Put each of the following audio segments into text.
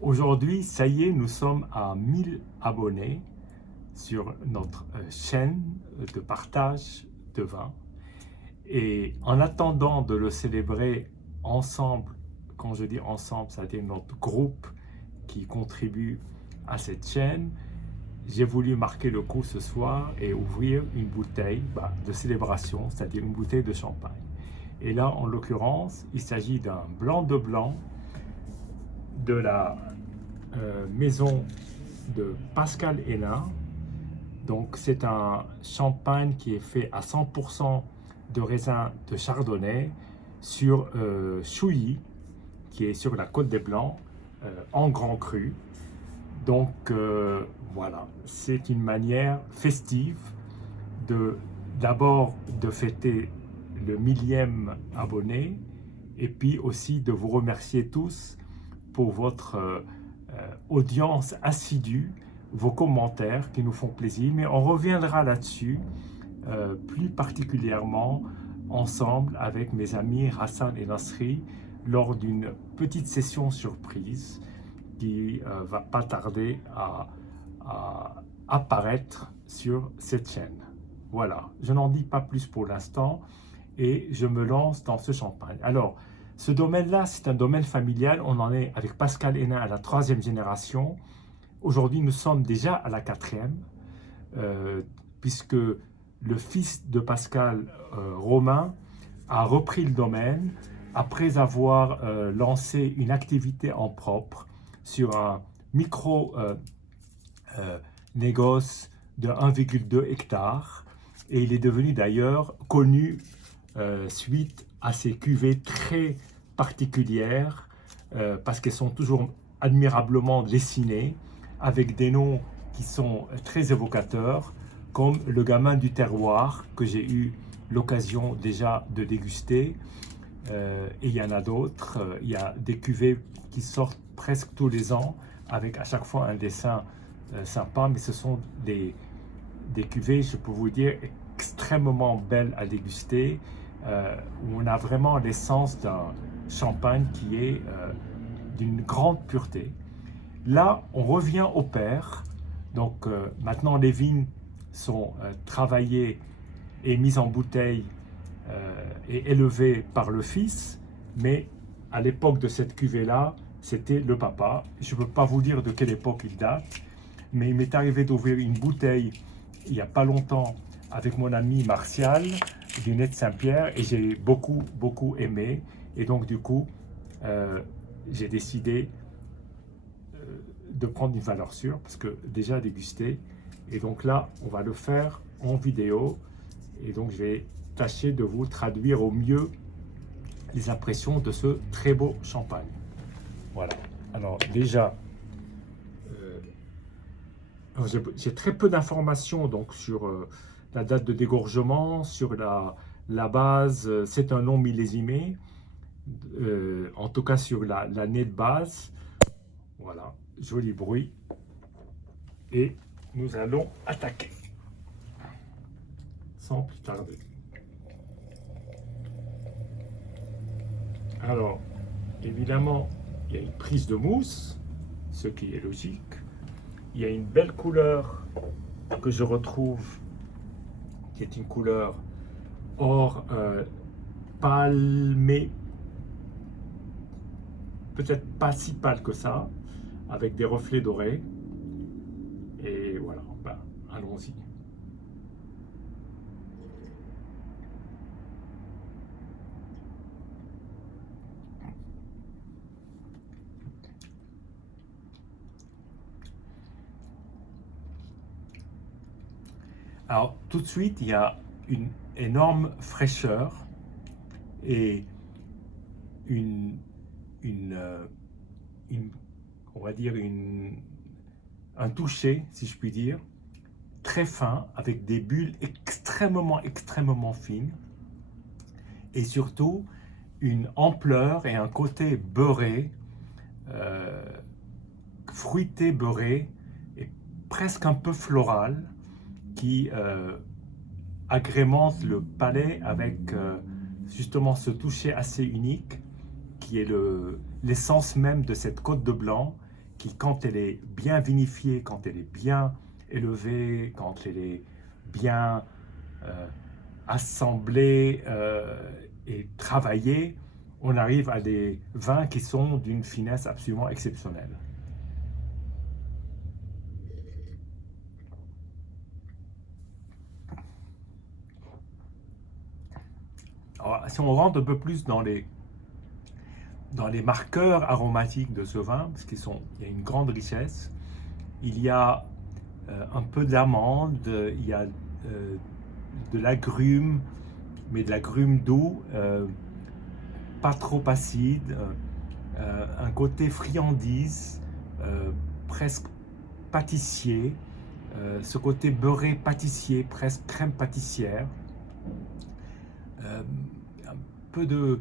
Aujourd'hui, ça y est, nous sommes à 1000 abonnés sur notre chaîne de partage de vin. Et en attendant de le célébrer ensemble, quand je dis ensemble, c'est-à-dire notre groupe qui contribue à cette chaîne, j'ai voulu marquer le coup ce soir et ouvrir une bouteille de célébration, c'est-à-dire une bouteille de champagne. Et là, en l'occurrence, il s'agit d'un blanc de blanc de la maison de Pascal Hénin. Donc c'est un champagne qui est fait à 100% de raisin de Chardonnay sur Chouilly, qui est sur la Côte des Blancs, en grand cru. Donc voilà, c'est une manière festive d'abord de fêter le 1000e abonné et puis aussi de vous remercier tous pour votre audience assidue, vos commentaires qui nous font plaisir, mais on reviendra là-dessus plus particulièrement ensemble avec mes amis Hassan et Nasri lors d'une petite session surprise qui va pas tarder à apparaître sur cette chaîne. Voilà, je n'en dis pas plus pour l'instant et je me lance dans ce champagne. Alors, ce domaine-là, c'est un domaine familial. On en est avec Pascal Hénin à la 3e génération. Aujourd'hui, nous sommes déjà à la 4e, puisque le fils de Pascal, Romain, a repris le domaine après avoir lancé une activité en propre sur un micro-négoce de 1,2 hectare. Et il est devenu d'ailleurs connu suite à ces cuvées très particulières parce qu'elles sont toujours admirablement dessinées avec des noms qui sont très évocateurs comme le gamin du terroir que j'ai eu l'occasion déjà de déguster et il y en a d'autres, il y a des cuvées qui sortent presque tous les ans avec à chaque fois un dessin sympa, mais ce sont des cuvées, je peux vous dire, extrêmement belles à déguster où on a vraiment l'essence d'un champagne qui est d'une grande pureté. Là, on revient au père. Donc maintenant, les vignes sont travaillées et mises en bouteille et élevées par le fils. Mais à l'époque de cette cuvée-là, c'était le papa. Je ne peux pas vous dire de quelle époque il date, mais il m'est arrivé d'ouvrir une bouteille il n'y a pas longtemps avec mon ami Martial du Net Saint-Pierre et j'ai beaucoup aimé. Et donc du coup, j'ai décidé de prendre une valeur sûre parce que déjà dégusté. Et donc là, on va le faire en vidéo. Et donc je vais tâcher de vous traduire au mieux les impressions de ce très beau champagne. Voilà. Alors déjà, j'ai très peu d'informations donc sur la date de dégorgement, sur la base, c'est un nom millésimé, en tout cas sur l'année de base. Voilà, joli bruit. Et nous allons attaquer sans plus tarder. Alors, évidemment, il y a une prise de mousse, ce qui est logique. Il y a une belle couleur que je retrouve, qui est une couleur or pâle, mais peut-être pas si pâle que ça, avec des reflets dorés. Et voilà, allons-y. Alors, tout de suite, il y a une énorme fraîcheur et on va dire un toucher, si je puis dire, très fin, avec des bulles extrêmement fines, et surtout une ampleur et un côté beurré, fruité beurré, et presque un peu floral, qui agrémente le palais avec justement ce toucher assez unique qui est l'essence même de cette côte de blanc qui, quand elle est bien vinifiée, quand elle est bien élevée, quand elle est bien assemblée et travaillée, on arrive à des vins qui sont d'une finesse absolument exceptionnelle. Alors, si on rentre un peu plus dans les marqueurs aromatiques de ce vin, parce qu'il y a une grande richesse, il y a un peu d'amande, il y a de l'agrume, mais de l'agrume doux, pas trop acide, un côté friandise, presque pâtissier, ce côté beurré pâtissier, presque crème pâtissière, un peu de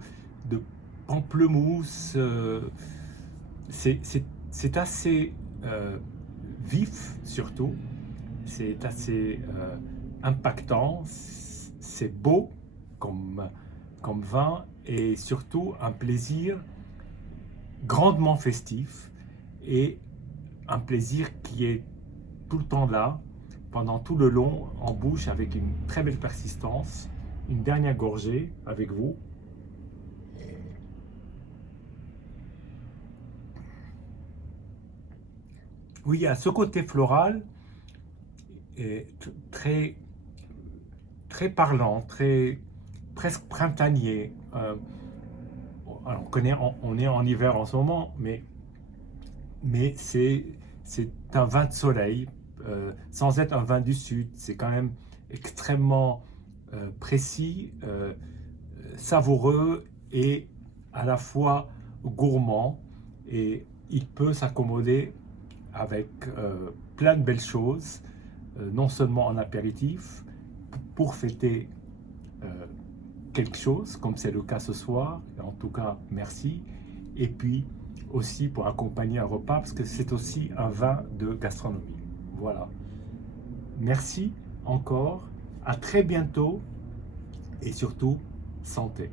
pamplemousse, c'est assez vif surtout, c'est assez impactant, c'est beau comme vin et surtout un plaisir grandement festif et un plaisir qui est tout le temps là, pendant tout le long, en bouche avec une très belle persistance. Une dernière gorgée avec vous. Oui, il y a ce côté floral est très, très parlant, très presque printanier. Alors on est en hiver en ce moment, mais c'est un vin de soleil, sans être un vin du sud. C'est quand même extrêmement précis, savoureux et à la fois gourmand. Et il peut s'accommoder avec plein de belles choses, non seulement en apéritif, pour fêter quelque chose, comme c'est le cas ce soir, en tout cas merci, et puis aussi pour accompagner un repas, parce que c'est aussi un vin de gastronomie. Voilà. Merci encore, à très bientôt, et surtout, santé.